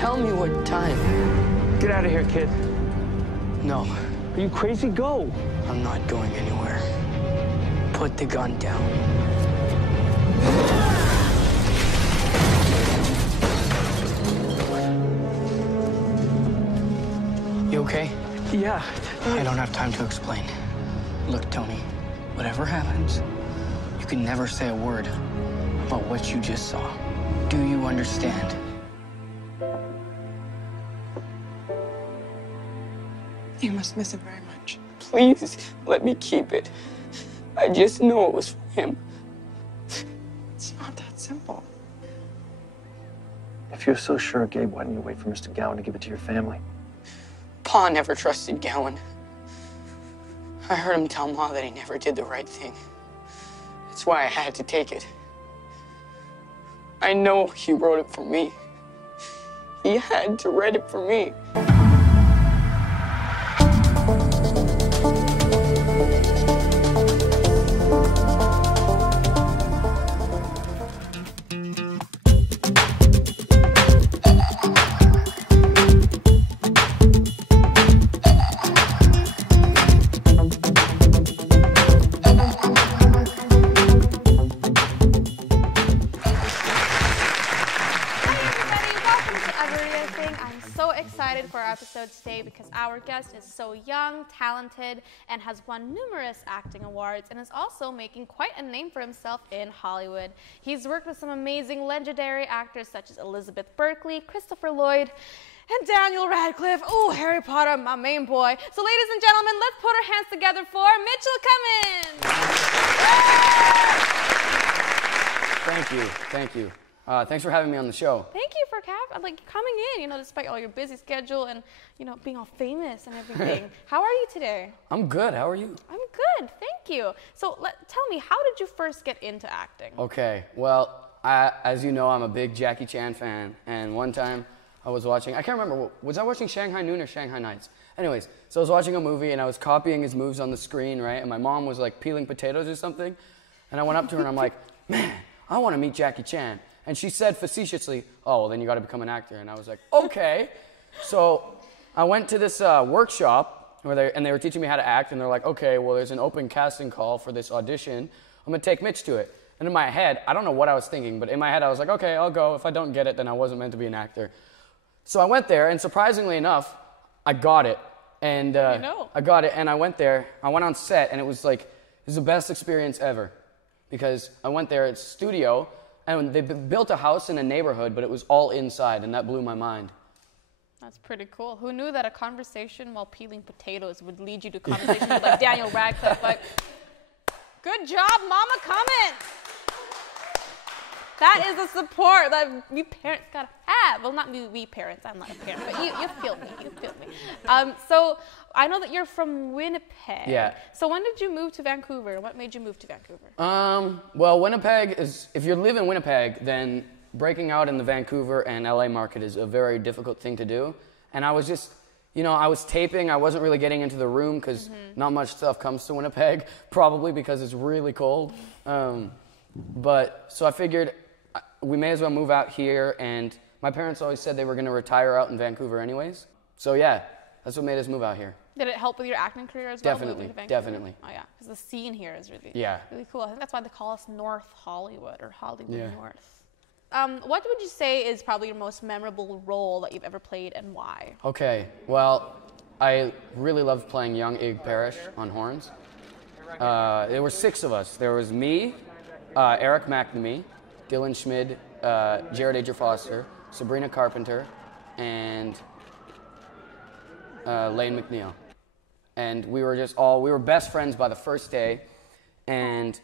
tell me what time. Get out of here, kid. No. Are you crazy? Go. I'm not going anywhere. Put the gun down. You okay? Yeah. I don't have time to explain. Look, Tony, whatever happens, you can never say a word about what you just saw. Do you understand? You must miss him very much. Please, let me keep it. I just know it was for him. It's not that simple. If you're so sure, Gabe, why didn't you wait for Mr. Gowan to give it to your family? Pa never trusted Gowan. I heard him tell Ma that he never did the right thing. That's why I had to take it. I know he wrote it for me. He had to write it for me. For our episode today because our guest is so young, talented, and has won numerous acting awards and is also making quite a name for himself in Hollywood. He's worked with some amazing legendary actors such as Elizabeth Berkley, Christopher Lloyd, and Daniel Radcliffe. Oh, Harry Potter, my main boy. So ladies and gentlemen, let's put our hands together for Mitchell Kummen. Thank you, thank you. Thanks for having me on the show. Thank you for coming in, despite all your busy schedule and, being all famous and everything. How are you today? I'm good. How are you? I'm good. Thank you. So tell me, how did you first get into acting? Okay. Well, as you know, I'm a big Jackie Chan fan. And one time I was watching, I can't remember, was I watching Shanghai Noon or Shanghai Nights? Anyways, so I was watching a movie and I was copying his moves on the screen, right? And my mom was like peeling potatoes or something. And I went up to her and I'm like, man, I want to meet Jackie Chan. And she said facetiously, oh, well, then you got to become an actor. And I was like, okay. So I went to this workshop where they were teaching me how to act. And they're like, okay, well, there's an open casting call for this audition. I'm going to take Mitch to it. And in my head, I don't know what I was thinking, but in my head, I was like, okay, I'll go. If I don't get it, then I wasn't meant to be an actor. So I went there, and surprisingly enough, I got it. And I got it, and I went there. I went on set, and it was the best experience ever. Because I went there, it's a studio, and they built a house in a neighborhood, but it was all inside, and that blew my mind. That's pretty cool. Who knew that a conversation while peeling potatoes would lead you to conversation with Daniel Radcliffe? Good job, Mama Kummen. That is the support that we parents gotta have. Well, not we parents. I'm not a parent, but you feel me. You feel me. So I know that you're from Winnipeg. Yeah. So when did you move to Vancouver? What made you move to Vancouver? Well, Winnipeg is, if you live in Winnipeg, then breaking out in the Vancouver and LA market is a very difficult thing to do. And I was just, I was taping. I wasn't really getting into the room because not much stuff comes to Winnipeg, probably because it's really cold. But so I figured we may as well move out here, and my parents always said they were going to retire out in Vancouver anyways. So yeah, that's what made us move out here. Did it help with your acting career as well? Definitely. Oh yeah, because the scene here is really cool. I think that's why they call us North Hollywood or Hollywood North. What would you say is probably your most memorable role that you've ever played, and why? Okay, well, I really loved playing young Ig Parrish on horns. There were 6 of us. There was me, Eric McNamee, Dylan Schmid, Jared Ager Foster, Sabrina Carpenter, and Lane McNeil. And we were best friends by the first day. And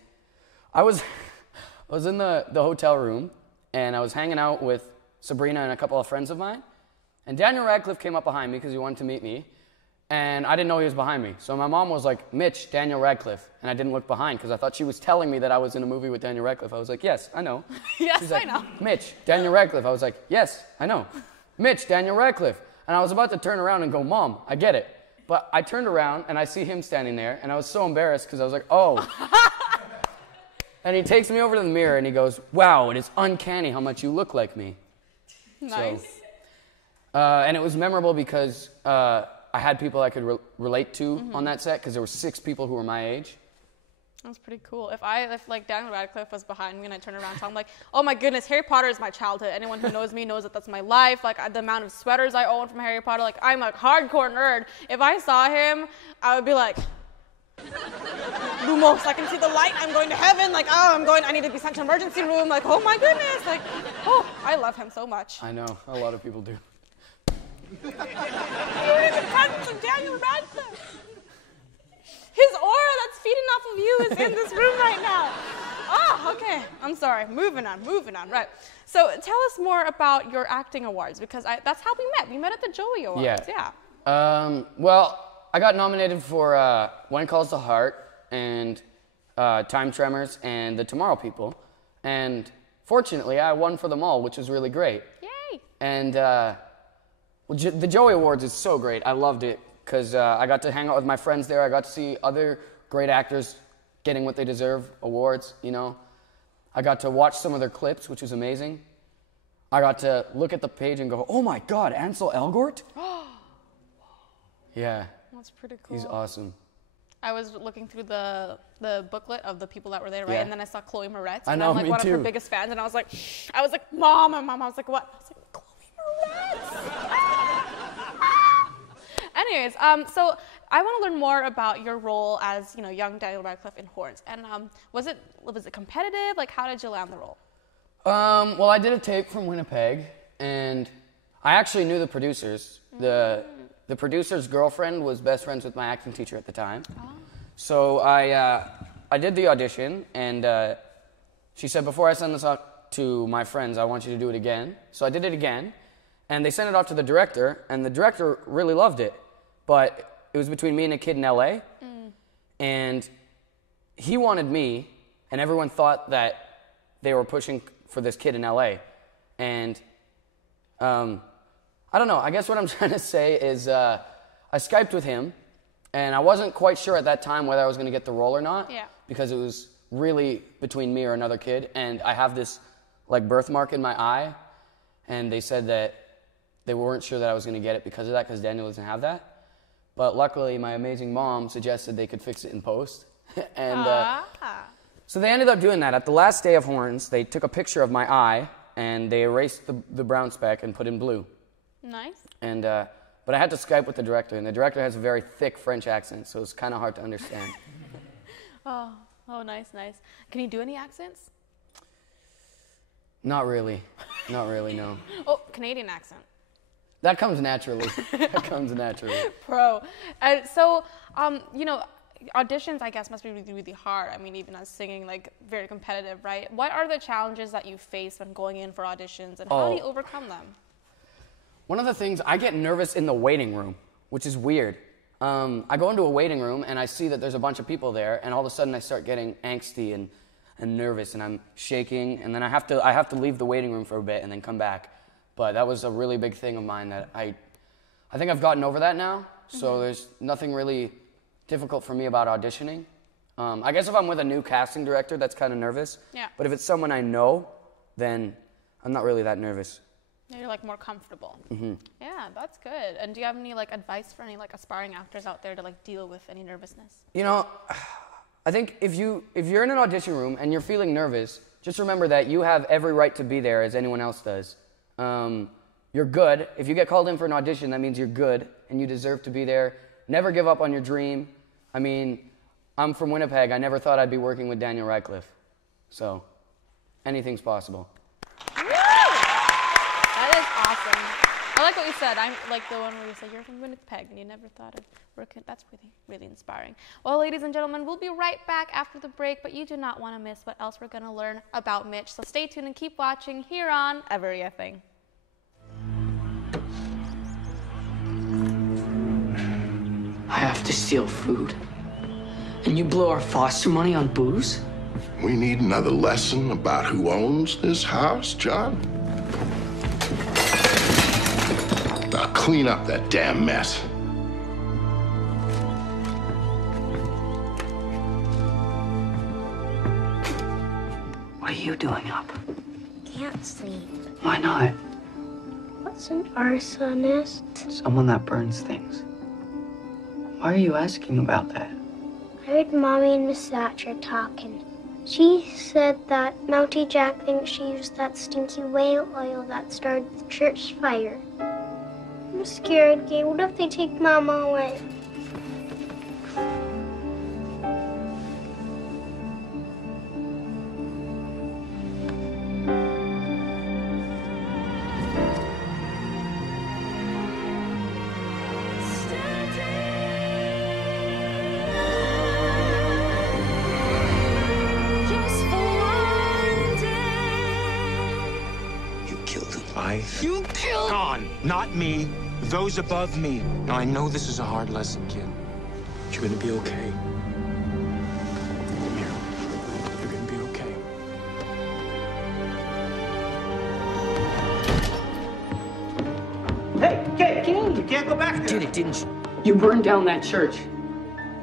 I was in the hotel room, and I was hanging out with Sabrina and a couple of friends of mine. And Daniel Radcliffe came up behind me because he wanted to meet me. And I didn't know he was behind me. So my mom was like, Mitch, Daniel Radcliffe. And I didn't look behind because I thought she was telling me that I was in a movie with Daniel Radcliffe. I was like, yes, I know. Yes, She's like, I know. Mitch, Daniel Radcliffe. I was like, yes, I know. Mitch, Daniel Radcliffe. And I was about to turn around and go, Mom, I get it. But I turned around and I see him standing there. And I was so embarrassed because I was like, oh. And he takes me over to the mirror and he goes, wow, it is uncanny how much you look like me. Nice. So, And it was memorable because I had people I could relate to on that set, because there were 6 people who were my age. That's pretty cool. If like Daniel Radcliffe was behind me and I turned around, so I'm like, oh my goodness, Harry Potter is my childhood. Anyone who knows me knows that that's my life. Like the amount of sweaters I own from Harry Potter, like I'm a hardcore nerd. If I saw him, I would be like, Lumos, I can see the light, I'm going to heaven, like, oh, I need to be sent to an emergency room, like, oh my goodness, like, oh, I love him so much. I know, a lot of people do. You're in the presence of Daniel Radcliffe. His aura that's feeding off of you is in this room right now. Oh, okay, I'm sorry, moving on, right. So tell us more about your acting awards, because that's how we met at the Joey Awards, yeah. Well, I got nominated for When Calls the Heart and Time Tremors and The Tomorrow People. And fortunately, I won for them all, which was really great. Yay! And the Joey Awards is so great. I loved it because I got to hang out with my friends there. I got to see other great actors getting what they deserve, awards, you know. I got to watch some of their clips, which was amazing. I got to look at the page and go, oh my God, Ansel Elgort? Yeah. That's pretty cool. He's awesome. I was looking through the booklet of the people that were there, right? Yeah. And then I saw Chloe Moretz. I And know, I'm like me one too. of her biggest fans. And I was like, Mom. And Mom, I was like, what? I was like, Chloe Moretz. Anyways, so I want to learn more about your role as, young Daniel Radcliffe in Horns. And was it competitive? Like, how did you land the role? Well, I did a tape from Winnipeg, and I actually knew the producers. The producer's girlfriend was best friends with my acting teacher at the time. Oh. So I did the audition, and she said, before I send this out to my friends, I want you to do it again. So I did it again, and they sent it off to the director, and the director really loved it. But it was between me and a kid in LA, and he wanted me, and everyone thought that they were pushing for this kid in LA. And I don't know. I guess what I'm trying to say is I Skyped with him, and I wasn't quite sure at that time whether I was going to get the role or not. Yeah. Because it was really between me or another kid, and I have this birthmark in my eye, and they said that they weren't sure that I was going to get it because of that, because Daniel doesn't have that. But luckily, my amazing mom suggested they could fix it in post. And so they ended up doing that. At the last day of Horns, they took a picture of my eye, and they erased the brown speck and put in blue. Nice. And but I had to Skype with the director, and the director has a very thick French accent, so it's kind of hard to understand. Oh, nice. Can you do any accents? Not really, no. Oh, Canadian accent. That comes naturally. Pro. So, auditions, I guess, must be really, really hard. I mean, even as singing, very competitive, right? What are the challenges that you face when going in for auditions, and how do you overcome them? One of the things, I get nervous in the waiting room, which is weird. I go into a waiting room, and I see that there's a bunch of people there, and all of a sudden I start getting angsty and nervous, and I'm shaking, and then I have to leave the waiting room for a bit and then come back. But that was a really big thing of mine that I think I've gotten over that now, so there's nothing really difficult for me about auditioning. I guess if I'm with a new casting director, that's kind of nervous. Yeah. But if it's someone I know, then I'm not really that nervous. You're more comfortable. Mm-hmm. Yeah, that's good. And do you have any advice for any aspiring actors out there to deal with any nervousness? I think if you're in an audition room and you're feeling nervous, just remember that you have every right to be there as anyone else does. You're good. If you get called in for an audition, that means you're good and you deserve to be there. Never give up on your dream. I mean, I'm from Winnipeg. I never thought I'd be working with Daniel Radcliffe. So, anything's possible. That is awesome. I like what you said. I'm the one where you said you're from Winnipeg and you never thought of working. That's really, really inspiring. Well, ladies and gentlemen, we'll be right back after the break, but you do not want to miss what else we're going to learn about Mitch. So stay tuned and keep watching here on eveRIAthing. I have to steal food. And you blow our foster money on booze? We need another lesson about who owns this house, John. Now clean up that damn mess. What are you doing up? Can't sleep. Why not? what's an arsonist? Someone that burns things. Why are you asking about that? I heard Mommy and Miss Thatcher talking. She said that Mountie Jack thinks she used that stinky whale oil that started the church fire. I'm scared, Gay. What if they take Mama away? You killed Gone. Not me. Those above me. Now, I know this is a hard lesson, kid. But you're gonna be okay. Come here. You're gonna be okay. Hey, kid! You can't go back there. Did it, didn't you? You burned down that church.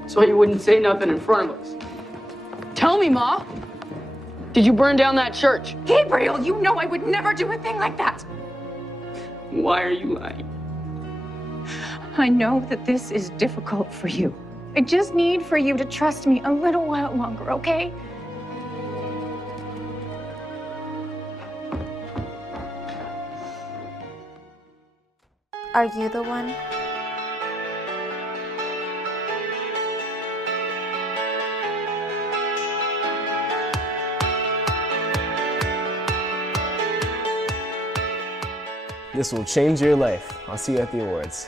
So you wouldn't say nothing in front of us. Tell me, Ma. Did you burn down that church? Gabriel, you know I would never do a thing like that. Why are you lying? I know that this is difficult for you. I just need for you to trust me a little while longer, okay? Are you the one? This will change your life. I'll see you at the awards.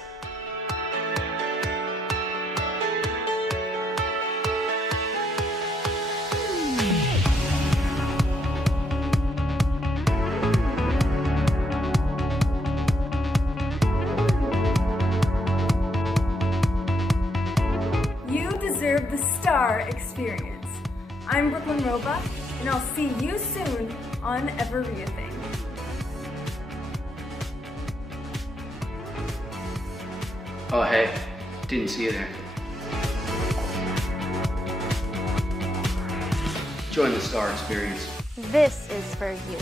You deserve the STAR experience. I'm Brooklyn Roba, and I'll see you soon on eveRIAthing. Oh, hey. Didn't see you there. Join the STAR experience. This is for you.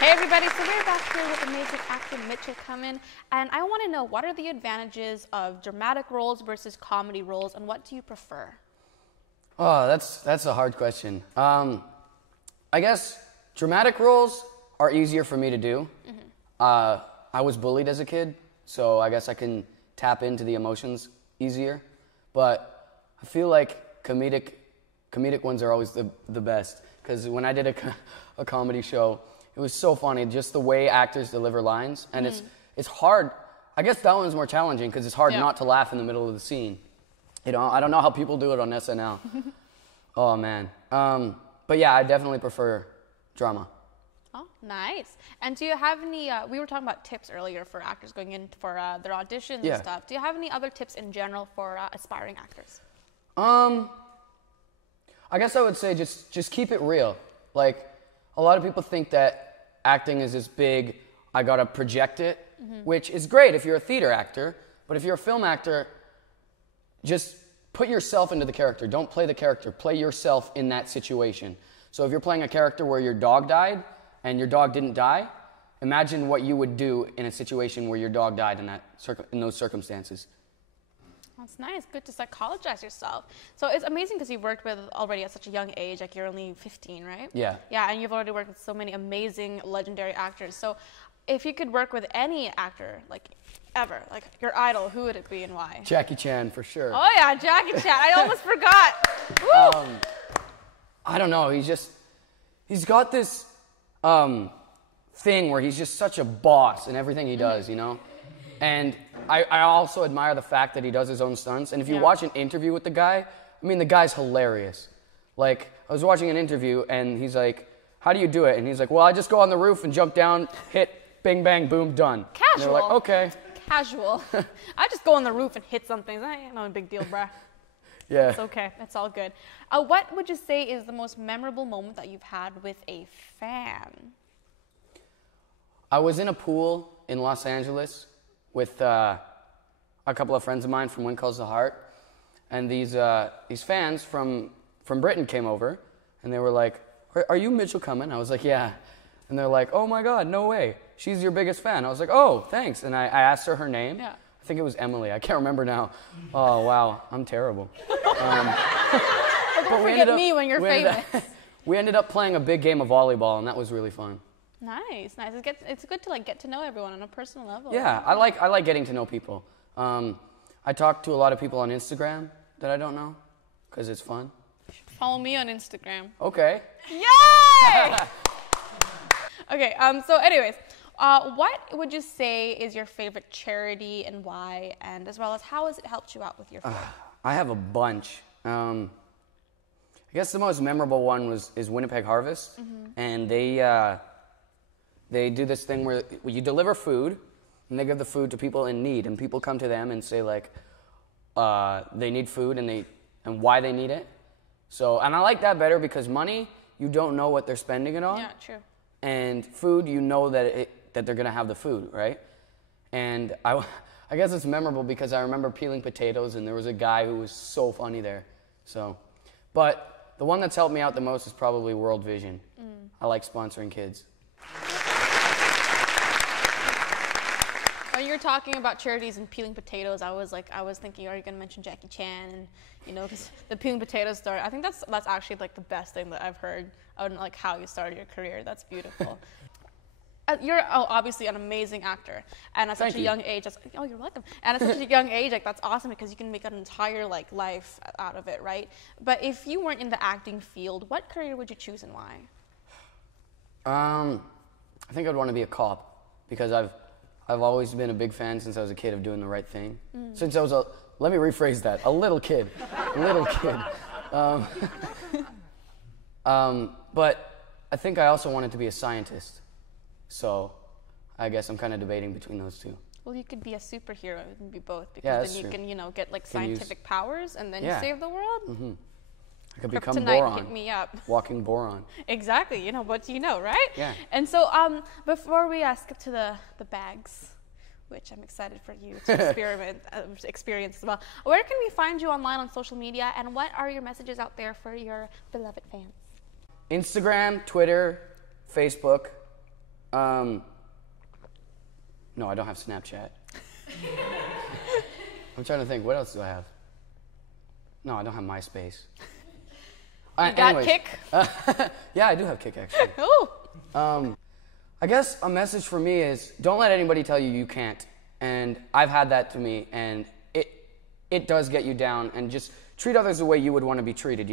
Hey everybody, so we're back here with amazing actor Mitchell Kummen, and I want to know, what are the advantages of dramatic roles versus comedy roles, and what do you prefer? Oh, that's a hard question. I guess dramatic roles are easier for me to do. I was bullied as a kid, so I guess I can tap into the emotions easier. But I feel like comedic ones are always the best, because when I did a comedy show, it was so funny, just the way actors deliver lines, and it's hard. I guess that one's more challenging because it's hard not to laugh in the middle of the scene. You know, I don't know how people do it on SNL. Oh man. But yeah, I definitely prefer drama. Oh, nice. And do you have any, we were talking about tips earlier for actors going in for their auditions and stuff. Do you have any other tips in general for aspiring actors? I guess I would say just keep it real. Like, a lot of people think that acting is this big, I gotta project it, which is great if you're a theater actor, but if you're a film actor, just put yourself into the character. Don't play the character. Play yourself in that situation. So if you're playing a character where your dog died and your dog didn't die, imagine what you would do in a situation where your dog died in those circumstances. That's nice. Good to psychologize yourself. So it's amazing because you've worked with already at such a young age, like you're only 15, right? Yeah. Yeah, and you've already worked with so many amazing, legendary actors. So if you could work with any actor, like ever, like your idol, who would it be and why? Jackie Chan, for sure. Oh yeah, Jackie Chan. I almost forgot. Woo! I don't know. He's got this thing where he's just such a boss in everything he does, you know? And I also admire the fact that he does his own stunts. And if you watch an interview with the guy, I mean, the guy's hilarious. Like, I was watching an interview, and he's like, how do you do it? And he's like, well, I just go on the roof and jump down, hit, bing, bang, boom, done. Casual. And they're like, okay. Casual. I just go on the roof and hit something. Ain't no big deal, bruh. Yeah. It's okay. It's all good. What would you say is the most memorable moment that you've had with a fan? I was in a pool in Los Angeles with a couple of friends of mine from When Calls the Heart, and these fans from Britain came over, and they were like, are you Mitchell Kummen? I was like, yeah. And they're like, oh my God, no way. She's your biggest fan. I was like, oh, thanks. And I asked her her name. Yeah. I think it was Emily. I can't remember now. Oh, wow, I'm terrible. Don't forget me when you're famous. We ended up playing a big game of volleyball, and that was really fun. Nice. It's good to like get to know everyone on a personal level. Yeah, I like getting to know people. I talk to a lot of people on Instagram that I don't know, because it's fun. Follow me on Instagram. Okay. Yay! Okay, so anyways, what would you say is your favorite charity and why, and as well as how has it helped you out with your faith? I have a bunch. I guess the most memorable one is Winnipeg Harvest, and they do this thing where you deliver food, and they give the food to people in need, and people come to them and say like they need food and why they need it. So, and I like that better because money, you don't know what they're spending it on. Yeah, true. And food, you know that they're gonna have the food, right? And I guess it's memorable because I remember peeling potatoes, and there was a guy who was so funny there. So, but the one that's helped me out the most is probably World Vision. I like sponsoring kids. When you're talking about charities and peeling potatoes, I was thinking, are you gonna mention Jackie Chan and because the peeling potatoes story? I think that's actually like the best thing that I've heard on like how you started your career. That's beautiful. You're obviously an amazing actor, and at such a young age, you're welcome. And at such a young age, like that's awesome because you can make an entire like life out of it, right? But if you weren't in the acting field, what career would you choose and why? I think I'd want to be a cop because I've always been a big fan since I was a kid of doing the right thing. Since I was let me rephrase that, a little kid. But I think I also wanted to be a scientist. So I guess I'm kind of debating between those two. Well, you could be a superhero. You can be both because then you can, get like scientific powers and then you save the world. I could become Kryptonite, boron. hit me up. Walking boron. Exactly. What you know, right? Yeah. And so before we skip to the bags, which I'm excited for you to experience as well, where can we find you online on social media, and what are your messages out there for your beloved fans? Instagram, Twitter, Facebook. No, I don't have Snapchat. I'm trying to think, what else do I have? No, I don't have MySpace. You got Kick? Yeah, I do have Kick, actually. Ooh. I guess a message for me is don't let anybody tell you you can't. And I've had that to me, and it does get you down. And just treat others the way you would want to be treated,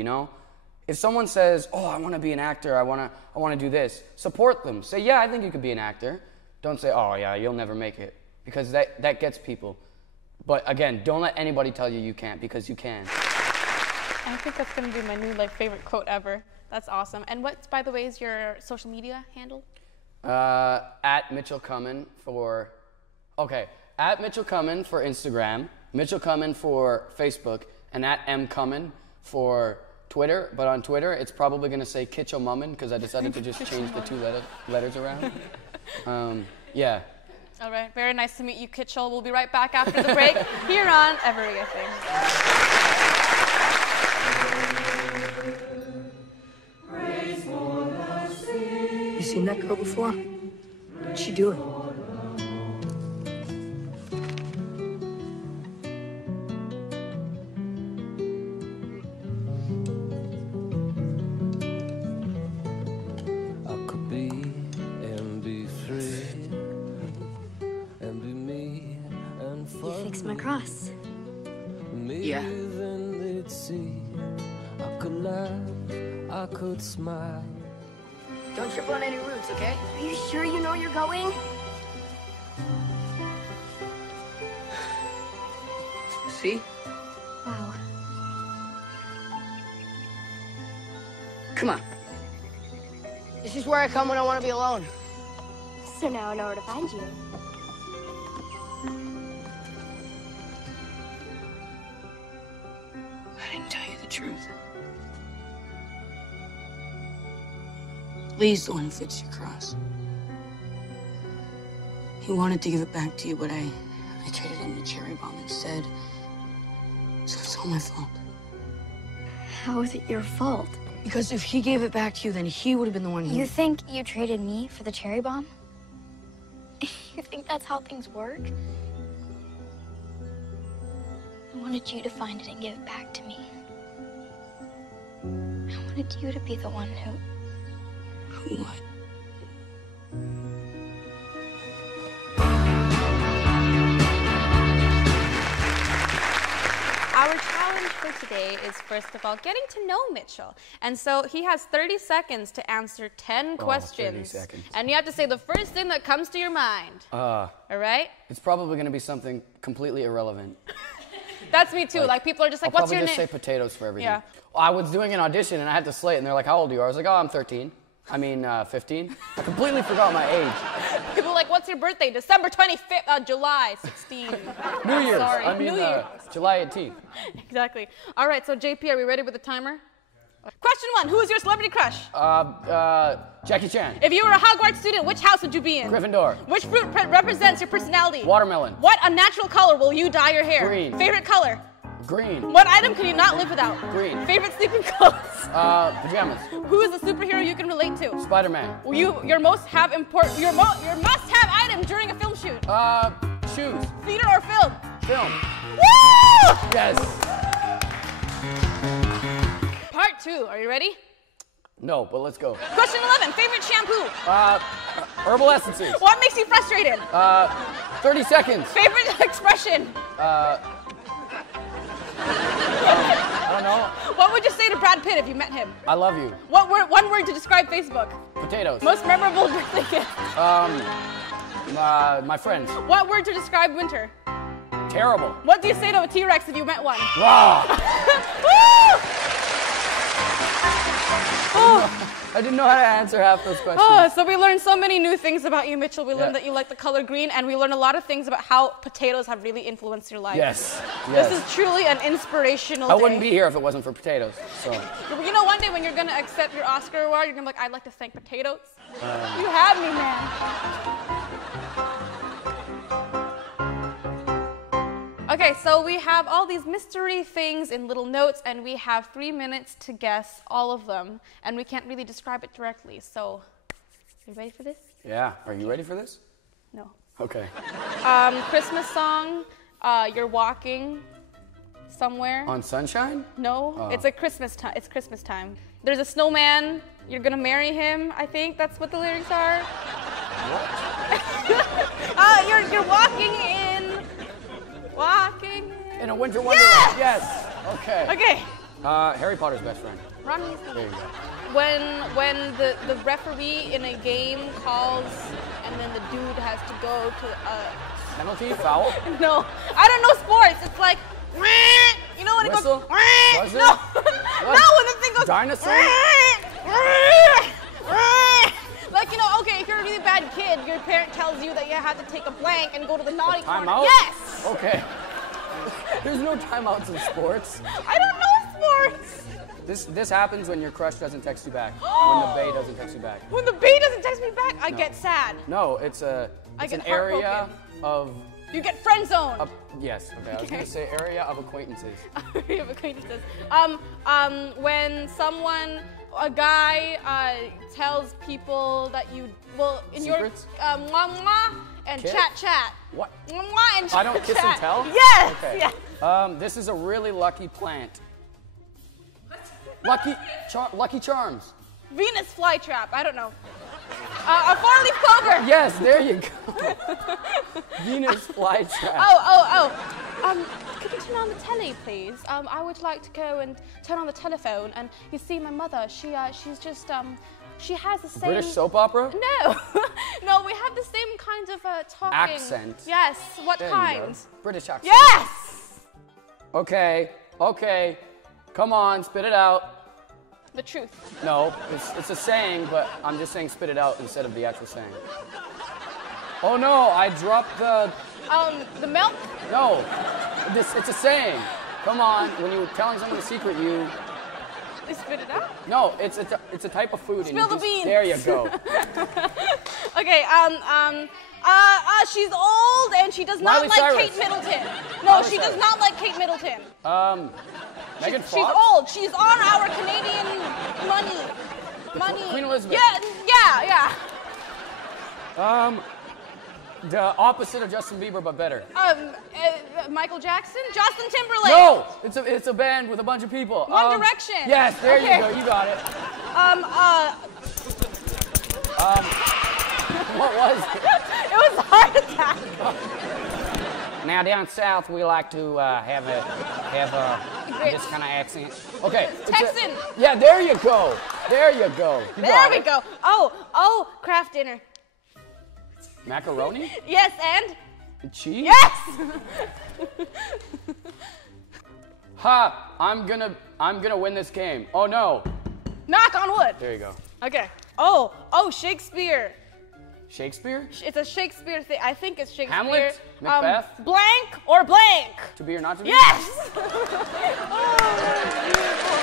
If someone says, oh, I want to be an actor, I want to do this, support them. Say, yeah, I think you could be an actor. Don't say, oh, yeah, you'll never make it. Because that gets people. But again, don't let anybody tell you you can't, because you can. I think that's going to be my new favorite quote ever. That's awesome. And what, by the way, is your social media handle? At Mitchell Kummen at Mitchell Kummen for Instagram, Mitchell Kummen for Facebook, and at M Kummen for Twitter. But on Twitter, it's probably going to say Kitchell Mummin because I decided to just change the two letters around. Yeah. All right. Very nice to meet you, Kitchell. We'll be right back after the break here on eveRIAthing. You seen that girl before? What's she doing? I could be and be free and be me and fun. You fixed my cross. Yeah. Then they'd see I could laugh, I could smile. Don't trip on any roots, okay? Are you sure you know you're going? See? Wow. Come on. This is where I come when I want to be alone. So now I know where to find you. I didn't tell you the truth. Lee's the one who fixed your cross. He wanted to give it back to you, but I traded him the cherry bomb instead. So it's all my fault. How is it your fault? Because if he gave it back to you, then he would have been the one who... You think you traded me for the cherry bomb? You think that's how things work? I wanted you to find it and give it back to me. I wanted you to be the one who... Who what? Our challenge for today is, first of all, getting to know Mitchell. And so he has 30 seconds to answer 10 questions. 30 seconds. And you have to say the first thing that comes to your mind. All right? It's probably going to be something completely irrelevant. That's me too. Like people are just like, I'll what's your name? probably just say potatoes for everything. Yeah. Well, I was doing an audition and I had to slay it, and they're like, how old are you? I was like, oh, I'm 13. 15. I completely forgot my age. People are like, what's your birthday? December 25th, July 16. New Year's. Sorry, New Year's. July 18th. Exactly. All right, so JP, are we ready with the timer? Question 1, who is your celebrity crush? Jackie Chan. If you were a Hogwarts student, which house would you be in? Gryffindor. Which fruit represents your personality? Watermelon. What unnatural color will you dye your hair? Green. Favorite color? Green. What item can you not live without? Green. Favorite sleeping clothes? Pajamas. Who is the superhero you can relate to? Spider-Man. Your must-have item during a film shoot? Shoes. Theater or film? Film. Woo! Yes. Part 2, are you ready? No, but let's go. Question 11, favorite shampoo? Herbal essences. What makes you frustrated? 30 seconds. Favorite expression? I don't know. What would you say to Brad Pitt if you met him? I love you. One word to describe Facebook? Potatoes. Most memorable birthday gift? My friends. What word to describe winter? Terrible. What do you say to a T-Rex if you met one? Wow. Woo! I didn't know how to answer half those questions. Oh, so we learned so many new things about you, Mitchell. We learned that you like the color green, and we learned a lot of things about how potatoes have really influenced your life. Yes. This is truly an inspirational day. I wouldn't be here if it wasn't for potatoes. So. You know, one day when you're going to accept your Oscar award, you're going to be like, I'd like to thank potatoes. You have me, man. Okay, so we have all these mystery things in little notes, and we have 3 minutes to guess all of them, and we can't really describe it directly. So, you ready for this? Yeah. Are you ready for this? No. Okay. Christmas song. You're walking somewhere. On sunshine? No, it's a Christmas time. It's Christmas time. There's a snowman. You're gonna marry him. I think that's what the lyrics are. What? You're walking in. Walking in a winter wonderland. Yes! Okay. Okay. Harry Potter's best friend. Ron Weasley. There you go. When the referee in a game calls, and then the dude has to go to penalty, foul? No, I don't know sports. It's like, you know when Whistle? it goes. No, no, when the thing goes. Dinosaur? Like, you know, okay, if you're a really bad kid, your parent tells you that you have to take a blank and go to the naughty corner. Timeout? Yes! Okay. There's no timeouts in sports. I don't know sports. This happens when your crush doesn't text you back. When the bae doesn't text you back. When the bae doesn't text me back, I get sad. No, it's an area of... You get friend zoned. Yes, okay. I was going to say area of acquaintances. Area of acquaintances. When a guy tells people that you, in Secrets? your, mwah, and Kiss? chat. What? Mwah and chat. I don't kiss and tell? Yes! Okay. Yes. This is a really lucky plant. Lucky Charms. Venus flytrap. I don't know. A four-leaf clover. Yes, there you go. Venus flytrap. Could you turn on the telly, please? I would like to go and turn on the telephone, and you see my mother. She's just she has the same British soap opera? No, no, we have the same kind of talking accent. Yes. What there kind? British accent. Yes. Okay. Okay. Come on, spit it out. The truth. No, it's a saying, but I'm just saying spit it out instead of the actual saying. Oh no, I dropped the milk? No, it's a saying. Come on, when you're telling someone a secret, you... They spit it out? No, it's a type of food. Spill the beans. There you go. Okay, she's old and she does not Miley like Cyrus. Kate Middleton. No, Miley she does Cyrus. not like Kate Middleton. Megan Fox? She's old. She's on our Canadian money. Queen Elizabeth. Yeah. The opposite of Justin Bieber, but better. Michael Jackson? Justin Timberlake. No, it's a band with a bunch of people. One Direction. Yes, there you go. You got it. What was it? It was a heart attack. Now down south, we like to have this kind of accent. Okay. Texan. Yeah, there you go. There you go. You There got we it. go. Oh, craft dinner. Macaroni? Yes, and? Cheese? Yes! Ha! I'm gonna win this game. Oh no. Knock on wood. There you go. Okay. Oh, Shakespeare. Shakespeare? It's a Shakespeare thing. I think it's Shakespeare. Hamlet? Macbeth? Blank or blank? To be or not to be? Yes! Oh, beautiful.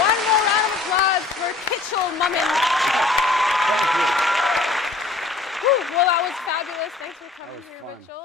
One more round of applause for Mitchell Kummen. Thank you. Well, that was fabulous. Thanks for coming here, fun. Mitchell.